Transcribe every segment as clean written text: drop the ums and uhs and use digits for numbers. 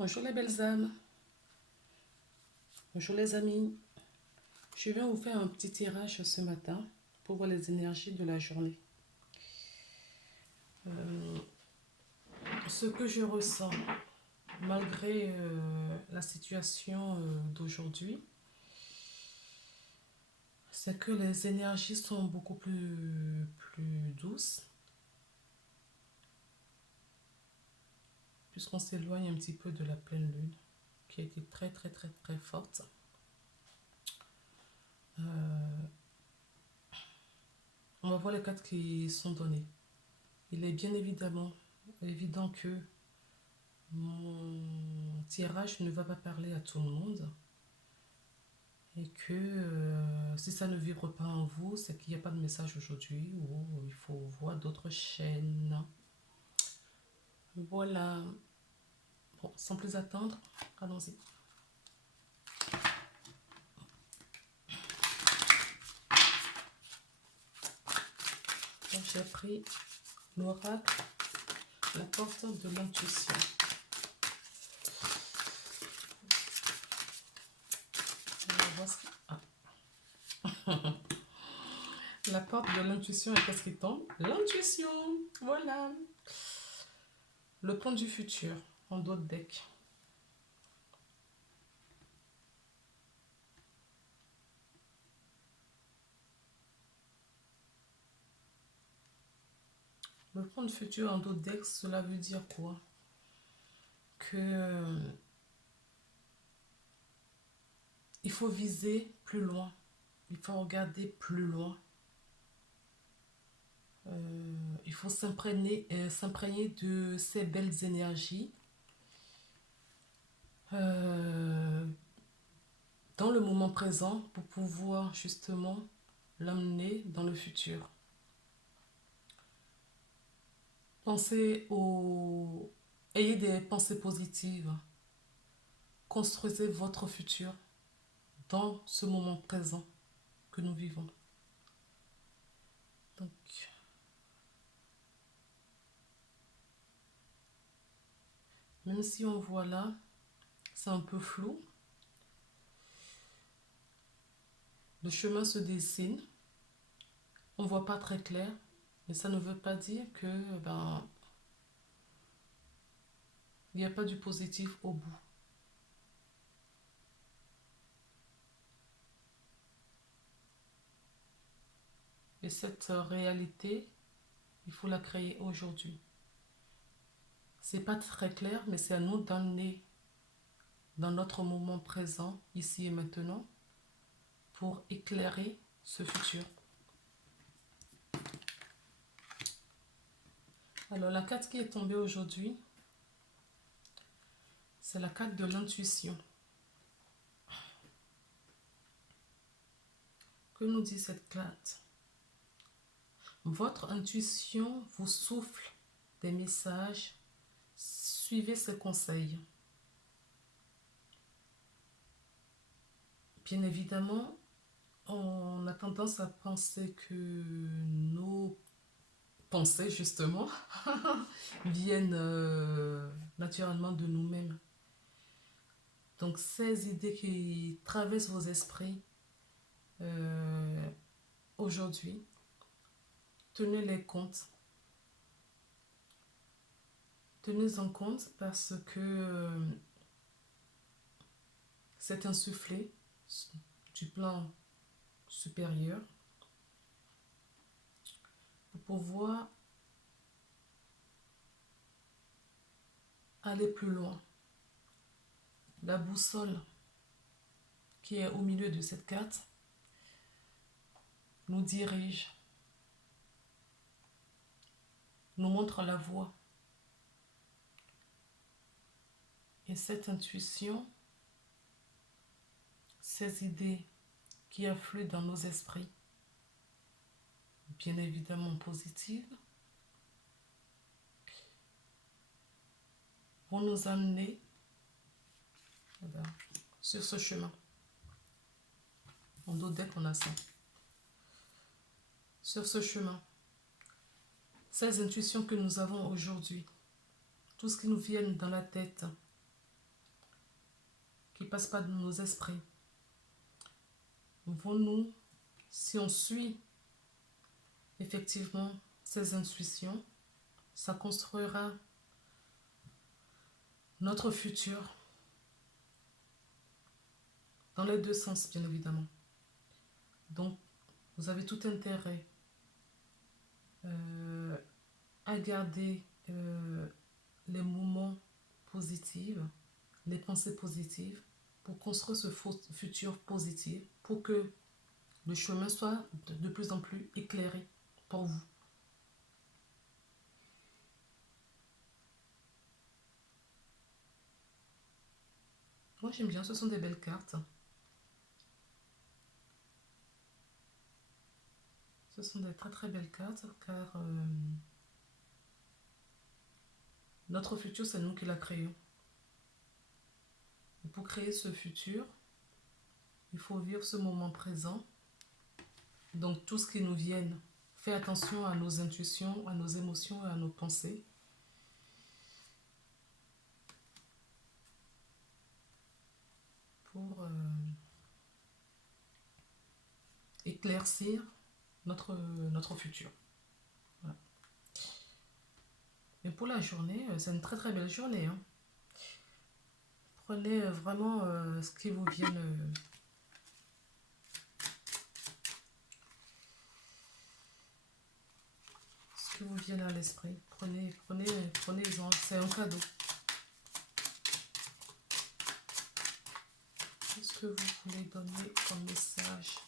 Bonjour les belles âmes, bonjour les amis. Je viens vous faire un petit tirage ce matin pour voir les énergies de la journée. Ce que je ressens, malgré la situation d'aujourd'hui, c'est que les énergies sont beaucoup plus douces, puisqu'on s'éloigne un petit peu de la pleine lune, qui a été très forte. On va voir les cartes qui sont données. Il est bien évident que mon tirage ne va pas parler à tout le monde et que si ça ne vibre pas en vous, c'est qu'il n'y a pas de message aujourd'hui ou il faut voir d'autres chaînes. Voilà. Bon, sans plus attendre, allons-y. J'ai pris l'oracle, la porte de l'intuition. La porte de l'intuition, et qu'est-ce qui tombe? L'intuition, voilà. Le pont du futur, en d'autres decks. Le pont du futur en d'autres decks, cela veut dire quoi? Que il faut viser plus loin, il faut regarder plus loin. Il faut s'imprégner de ces belles énergies dans le moment présent pour pouvoir justement l'amener dans le futur. Ayez des pensées positives. Construisez votre futur dans ce moment présent que nous vivons. Donc, même si on voit là, c'est un peu flou. Le chemin se dessine. On ne voit pas très clair, mais ça ne veut pas dire que il n'y a pas du positif au bout. Et cette réalité, il faut la créer aujourd'hui. C'est pas très clair, mais c'est à nous d'emmener dans notre moment présent, ici et maintenant, pour éclairer ce futur. Alors, la carte qui est tombée aujourd'hui, c'est la carte de l'intuition. Que nous dit cette carte? Votre intuition vous souffle des messages. Suivez ses conseils. Bien évidemment, on a tendance à penser que nos pensées, justement, viennent naturellement de nous-mêmes. Donc, ces idées qui traversent vos esprits aujourd'hui, tenez-les compte. Tenez en compte parce que c'est insufflé du plan supérieur pour pouvoir aller plus loin. La boussole qui est au milieu de cette carte nous dirige, nous montre la voie. Et cette intuition, ces idées qui affluent dans nos esprits, bien évidemment positives, vont nous amener sur ce chemin. En d'autres decks, on a ça. Sur ce chemin, ces intuitions que nous avons aujourd'hui, tout ce qui nous vient dans la tête, qui passe par nos esprits vont nous, si on suit effectivement ces intuitions, ça construira notre futur dans les deux sens, bien évidemment. Donc, vous avez tout intérêt à garder les moments positifs, les pensées positives pour construire ce futur positif, pour que le chemin soit de plus en plus éclairé pour vous. Moi, j'aime bien, ce sont des belles cartes. Ce sont des très très belles cartes, car notre futur, c'est nous qui la créons. Et pour créer ce futur, il faut vivre ce moment présent. Donc tout ce qui nous vient, faire attention à nos intuitions, à nos émotions et à nos pensées. Pour éclaircir notre futur. Voilà. Et pour la journée, c'est une très très belle journée. Hein. Prenez vraiment ce qui vous vient. Ce qui vous vient à l'esprit. Prenez-en. C'est un cadeau. Qu'est-ce que vous voulez donner comme message?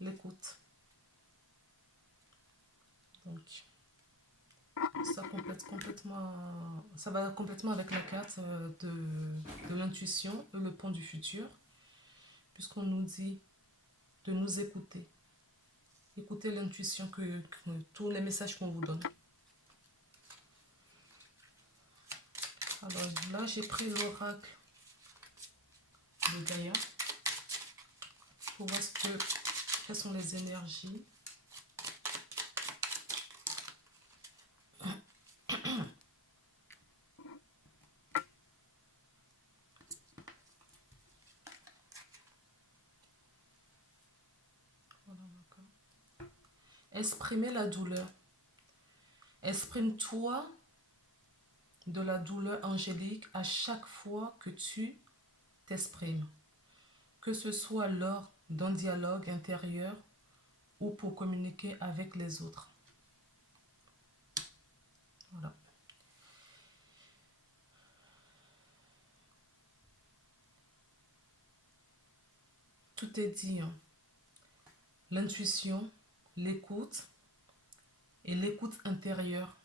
L'écoute. Donc, ça va complètement avec la carte de l'intuition et le pont du futur, puisqu'on nous dit de nous écouter. Écoutez l'intuition que tous les messages qu'on vous donne. Alors là, j'ai pris l'oracle de Gaïa pour voir quelles sont les énergies. Exprimer la douleur. Exprime-toi de la douleur angélique à chaque fois que tu t'exprimes. Que ce soit lors d'un dialogue intérieur ou pour communiquer avec les autres. Voilà. Tout est dit. Hein. L'intuition, l'écoute et l'écoute intérieure.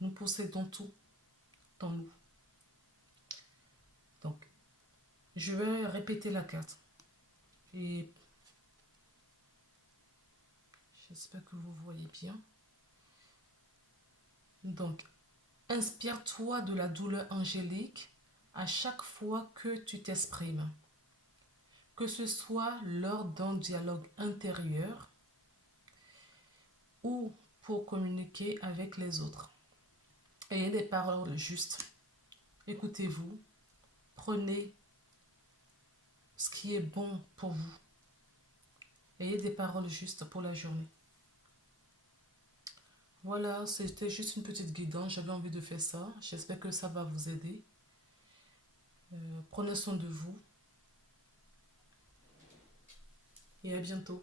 Nous possédons tout dans nous. Donc, je vais répéter la carte. Et j'espère que vous voyez bien. Donc, inspire-toi de la douleur angélique à chaque fois que tu t'exprimes. Que ce soit lors d'un dialogue intérieur ou pour communiquer avec les autres. Ayez des paroles justes. Écoutez-vous. Prenez ce qui est bon pour vous. Ayez des paroles justes pour la journée. Voilà, c'était juste une petite guidance. J'avais envie de faire ça. J'espère que ça va vous aider. Prenez soin de vous. Et à bientôt.